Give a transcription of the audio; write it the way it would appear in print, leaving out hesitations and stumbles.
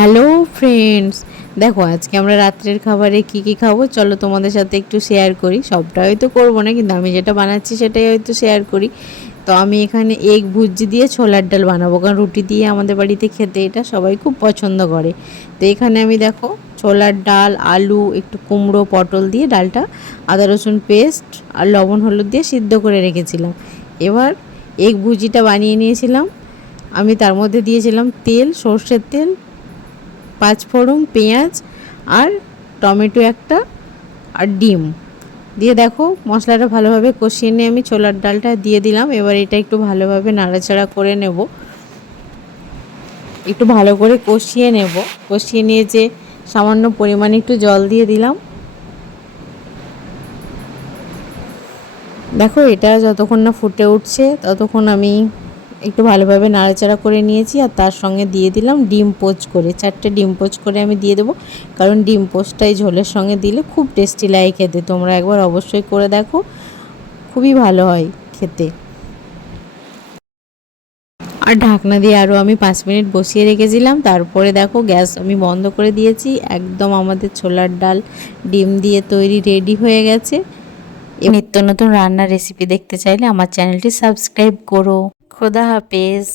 Hello friends, দেখো আজকে আমরা রাত্রের খাবারে কি খাবো চলো তোমাদের সাথে একটু শেয়ার করি। সবটা হয়তো করবো না, কিন্তু আমি যেটা বানাচ্ছি সেটাই হয়তো শেয়ার করি। তো আমি এখানে এগ ভুজি দিয়ে ছোলার ডাল বানাবো, কারণ রুটি দিয়ে আমাদের বাড়িতে খেতে এটা সবাই খুব পছন্দ করে। তো এখানে আমি দেখো ছোলার ডাল, আলু, একটু কুমড়ো, পটল দিয়ে ডালটা আদা রসুন পেস্ট আর লবণ হলুদ দিয়ে সিদ্ধ করে রেখেছিলাম। এবার এগ ভুজিটা বানিয়ে নিয়েছিলাম। আমি তার মধ্যে দিয়েছিলাম তেল, সর্ষের তেল, পাঁচফোড়ন, পেঁয়াজ আর টমেটো একটা, আর ডিম দিয়ে দেখো মশলাটা ভালোভাবে কষিয়ে নিয়ে আমি ছোলার ডালটা দিয়ে দিলাম। এবার এটা একটু ভালোভাবে নাড়াচাড়া করে নেব, একটু ভালো করে কষিয়ে নেব। কষিয়ে নিয়ে যে সামান্য পরিমাণে একটু জল দিয়ে দিলাম। দেখো এটা যতক্ষণ না ফুটে উঠছে ততক্ষণ আমি একটু ভালোভাবে নাড়াচাড়া করে নিয়েছি, আর তার সঙ্গে দিয়ে দিলাম ডিম পোচ করে, 4টে ডিম পোচ করে আমি দিয়ে দেবো। কারণ ডিম পোচটাই ঝোলের সঙ্গে দিলে খুব টেস্টি লাগে খেতে। তোমরা একবার অবশ্যই করে দেখো, খুবই ভালো হয় খেতে। আর ঢাকনা দিয়ে আরও আমি 5 মিনিট বসিয়ে রেখেছিলাম। তারপরে দেখো গ্যাস আমি বন্ধ করে দিয়েছি। একদম আমাদের ছোলার ডাল ডিম দিয়ে তৈরি রেডি হয়ে গেছে। নিত্য নতুন রান্নার রেসিপি দেখতে চাইলে আমার চ্যানেলটি সাবস্ক্রাইব করো। খোদা হাফেজ।